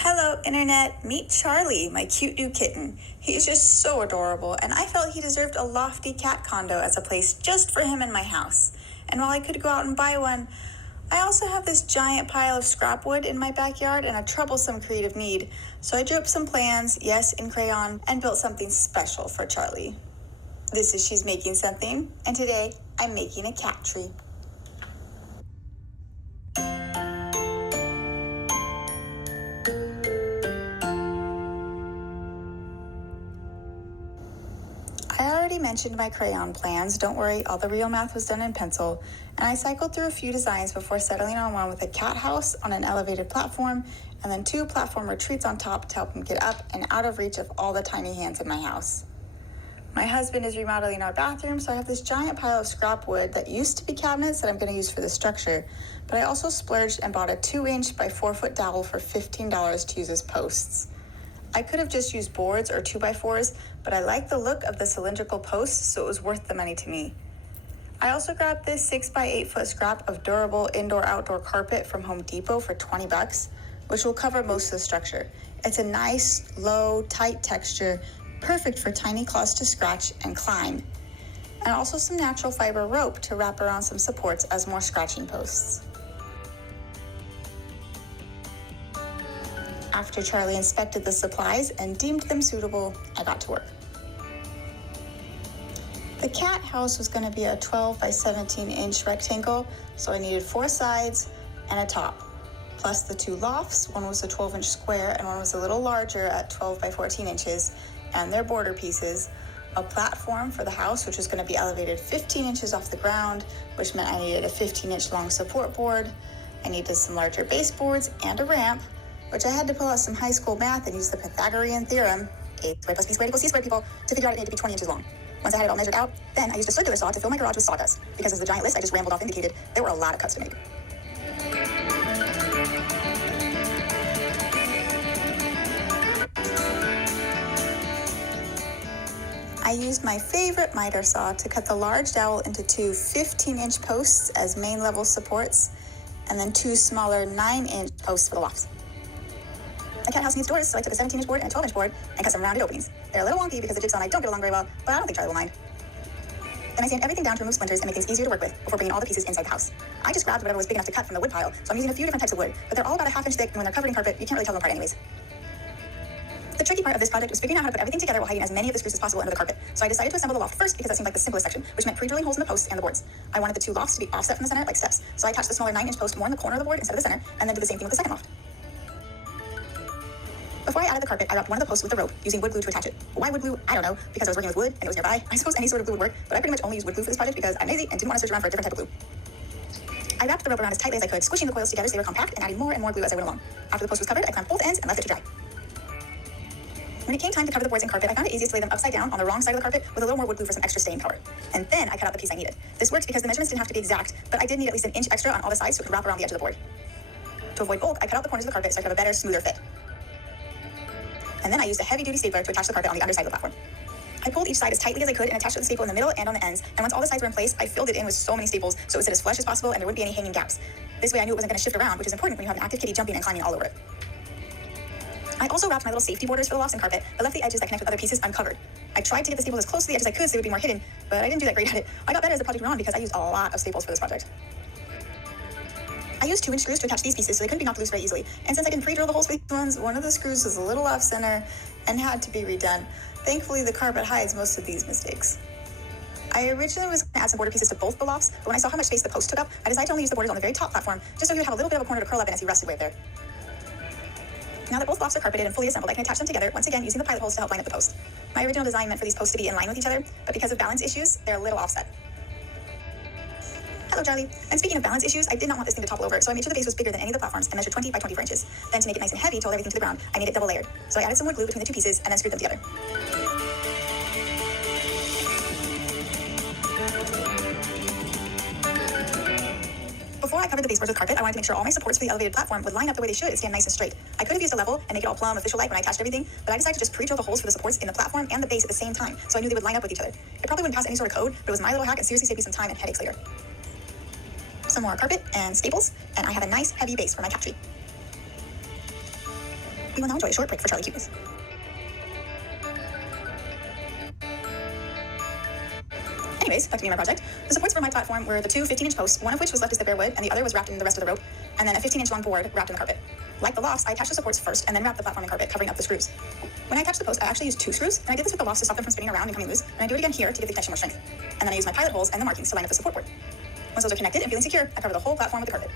Hello, Internet. Meet Charlie, my cute new kitten. He's just so adorable, and I felt he deserved a lofty cat condo as a place just for him in my house. And while I could go out and buy one, I also have this giant pile of scrap wood in my backyard and a troublesome creative need. So I drew up some plans, yes, in crayon, and built something special for Charlie. This is She's Making Something, and today I'm making a cat tree. I already mentioned my crayon plans. Don't worry, all the real math was done in pencil. And I cycled through a few designs before settling on one with a cat house on an elevated platform, and then 2 platform retreats on top to help him get up and out of reach of all the tiny hands in my house. My husband is remodeling our bathroom, so I have this giant pile of scrap wood that used to be cabinets that I'm going to use for the structure. But I also splurged and bought a 2-inch by 4-foot dowel for $15 to use as posts. I could have just used boards or 2x4s, but I like the look of the cylindrical posts, so it was worth the money to me. I also grabbed this 6 by 8 foot scrap of durable indoor-outdoor carpet from Home Depot for $20, which will cover most of the structure. It's a nice, low, tight texture, perfect for tiny claws to scratch and climb. And also some natural fiber rope to wrap around some supports as more scratching posts. After Charlie inspected the supplies and deemed them suitable, I got to work. The cat house was going to be a 12 by 17 inch rectangle, so I needed 4 sides and a top, plus the 2 lofts. One was a 12-inch square and one was a little larger at 12 by 14 inches, and their border pieces, a platform for the house, which was going to be elevated 15 inches off the ground, which meant I needed a 15-inch long support board. I needed some larger baseboards and a ramp, which I had to pull out some high school math and use the Pythagorean theorem, a squared plus b squared equals c squared, people, to figure out it needed to be 20 inches long. Once I had it all measured out, then I used a circular saw to fill my garage with sawdust, because as the giant list I just rambled off indicated, there were a lot of cuts to make. I used my favorite miter saw to cut the large dowel into 2 15-inch posts as main level supports, and then 2 smaller 9-inch posts for the lofts. My cat house needs doors, so I took a 17-inch board and a 12-inch board and cut some rounded openings. They're a little wonky because the jigsaw and I don't get along very well, but I don't think Charlie will mind. Then I sand everything down to remove splinters and make things easier to work with before bringing all the pieces inside the house. I just grabbed whatever was big enough to cut from the wood pile, so I'm using a few different types of wood, but they're all about a ½ inch thick, and when they're covered in carpet, you can't really tell them apart anyways. The tricky part of this project was figuring out how to put everything together while hiding as many of the screws as possible under the carpet. So I decided to assemble the loft first because that seemed like the simplest section, which meant pre-drilling holes in the posts and the boards. I wanted the 2 lofts to be offset from the center like steps, so I attached the smaller 9-inch post more in the corner of the board instead of the center, and then did the same thing with the second loft. Before I added the carpet, I wrapped one of the posts with the rope, using wood glue to attach it. Why wood glue? I don't know, because I was working with wood and it was nearby. I suppose any sort of glue would work, but I pretty much only used wood glue for this project because I'm lazy and didn't want to search around for a different type of glue. I wrapped the rope around as tightly as I could, squishing the coils together so they were compact and adding more and more glue as I went along. After the post was covered, I clamped both ends and left it to dry. When it came time to cover the boards and carpet, I found it easiest to lay them upside down on the wrong side of the carpet with a little more wood glue for some extra staying power. And then I cut out the piece I needed. This worked because the measurements didn't have to be exact, but I did need at least an inch extra on all the sides so it could wrap around the edge of the board. To avoid bulk, I cut out the corners of the carpet so I could have a better, smoother fit. And then I used a heavy-duty stapler to attach the carpet on the underside of the platform. I pulled each side as tightly as I could and attached the staple in the middle and on the ends, and once all the sides were in place, I filled it in with so many staples so it would sit as flush as possible and there wouldn't be any hanging gaps. This way I knew it wasn't going to shift around, which is important when you have an active kitty jumping and climbing all over it. I also wrapped my little safety borders for the lofts and carpet, but left the edges that connect with other pieces uncovered. I tried to get the staples as close to the edge as I could so they would be more hidden, but I didn't do that great at it. I got better as the project went on because I used a lot of staples for this project. I used 2-inch screws to attach these pieces so they couldn't be knocked loose very easily, and since I didn't pre-drill the holes for these ones, one of the screws was a little off center and had to be redone. Thankfully, the carpet hides most of these mistakes. I originally was going to add some border pieces to both the lofts, but when I saw how much space the post took up, I decided to only use the borders on the very top platform, just so he would have a little bit of a corner to curl up in as he rested way up there. Now that both lofts are carpeted and fully assembled, I can attach them together, once again using the pilot holes to help line up the post. My original design meant for these posts to be in line with each other, but because of balance issues, they're a little offset. Hello, Charlie. And speaking of balance issues, I did not want this thing to topple over, so I made sure the base was bigger than any of the platforms and measured 20 by 24 inches. Then to make it nice and heavy to hold everything to the ground, I made it double layered. So I added some wood glue between the 2 pieces and then screwed them together. Before I covered the baseboards with carpet, I wanted to make sure all my supports for the elevated platform would line up the way they should and stand nice and straight. I could have used a level and make it all plumb official-like when I attached everything, but I decided to just pre-drill the holes for the supports in the platform and the base at the same time, so I knew they would line up with each other. It probably wouldn't pass any sort of code, but it was my little hack and seriously saved me some time and headaches later. Some more carpet and staples, and I have a nice heavy base for my cat tree. We will now enjoy a short break for Charlie cuteness. Anyways, back to me and my project. The supports for my platform were the two 15-inch posts, one of which was left as the bare wood, and the other was wrapped in the rest of the rope, and then a 15-inch long board wrapped in the carpet. Like the lofts, I attached the supports first and then wrapped the platform in carpet, covering up the screws. When I attached the post, I actually used 2 screws, and I did this with the lofts to stop them from spinning around and coming loose, and I do it again here to give the connection more strength. And then I use my pilot holes and the markings to line up the support board. Once those are connected and feeling secure, I cover the whole platform with the carpet.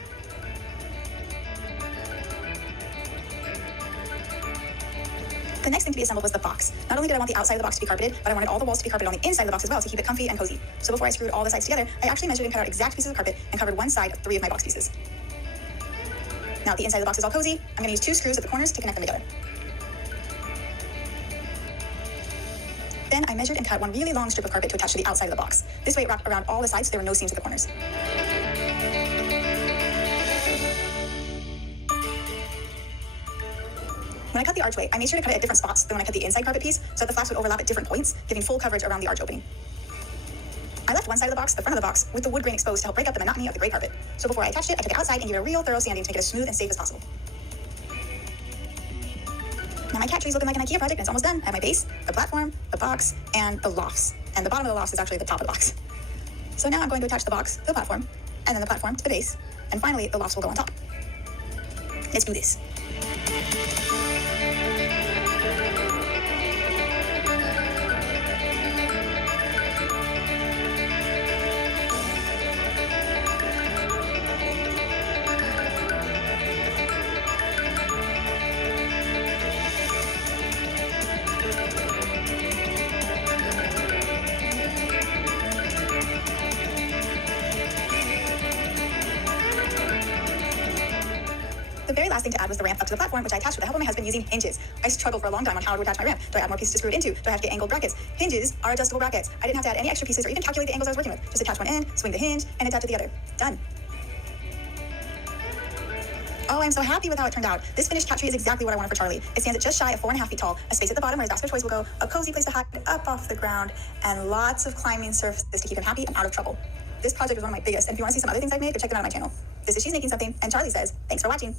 The next thing to be assembled was the box. Not only did I want the outside of the box to be carpeted, but I wanted all the walls to be carpeted on the inside of the box as well to keep it comfy and cozy. So before I screwed all the sides together, I actually measured and cut out exact pieces of carpet and covered one side of 3 of my box pieces. Now that the inside of the box is all cozy, I'm going to use 2 screws at the corners to connect them together. Then I measured and cut one really long strip of carpet to attach to the outside of the box. This way it wrapped around all the sides so there were no seams at the corners. When I cut the archway, I made sure to cut it at different spots than when I cut the inside carpet piece, so that the flaps would overlap at different points, giving full coverage around the arch opening. I left one side of the box, the front of the box, with the wood grain exposed to help break up the monotony of the gray carpet. So before I attached it, I took it outside and gave it a real thorough sanding to make it as smooth and safe as possible. Now my cat tree's looking like an IKEA project and it's almost done. I have my base, the platform, the box, and the lofts. And the bottom of the lofts is actually the top of the box. So now I'm going to attach the box to the platform, and then the platform to the base, and finally the lofts will go on top. Let's do this. The very last thing to add was the ramp up to the platform, which I attached with the help of my husband using hinges. I struggled for a long time on how to attach my ramp. Do I add more pieces to screw it into? Do I have to get angled brackets? Hinges are adjustable brackets. I didn't have to add any extra pieces or even calculate the angles I was working with. Just attach one end, swing the hinge, and attach to the other. Done. Oh, I'm so happy with how it turned out. This finished cat tree is exactly what I wanted for Charlie. It stands at just shy of 4.5 feet tall, a space at the bottom where his basket of toys will go, a cozy place to hide up off the ground, and lots of climbing surfaces to keep him happy and out of trouble. This project was one of my biggest, and if you want to see some other things I've made, go check them out on my channel. This is She's Making Something, and Charlie says, thanks for watching.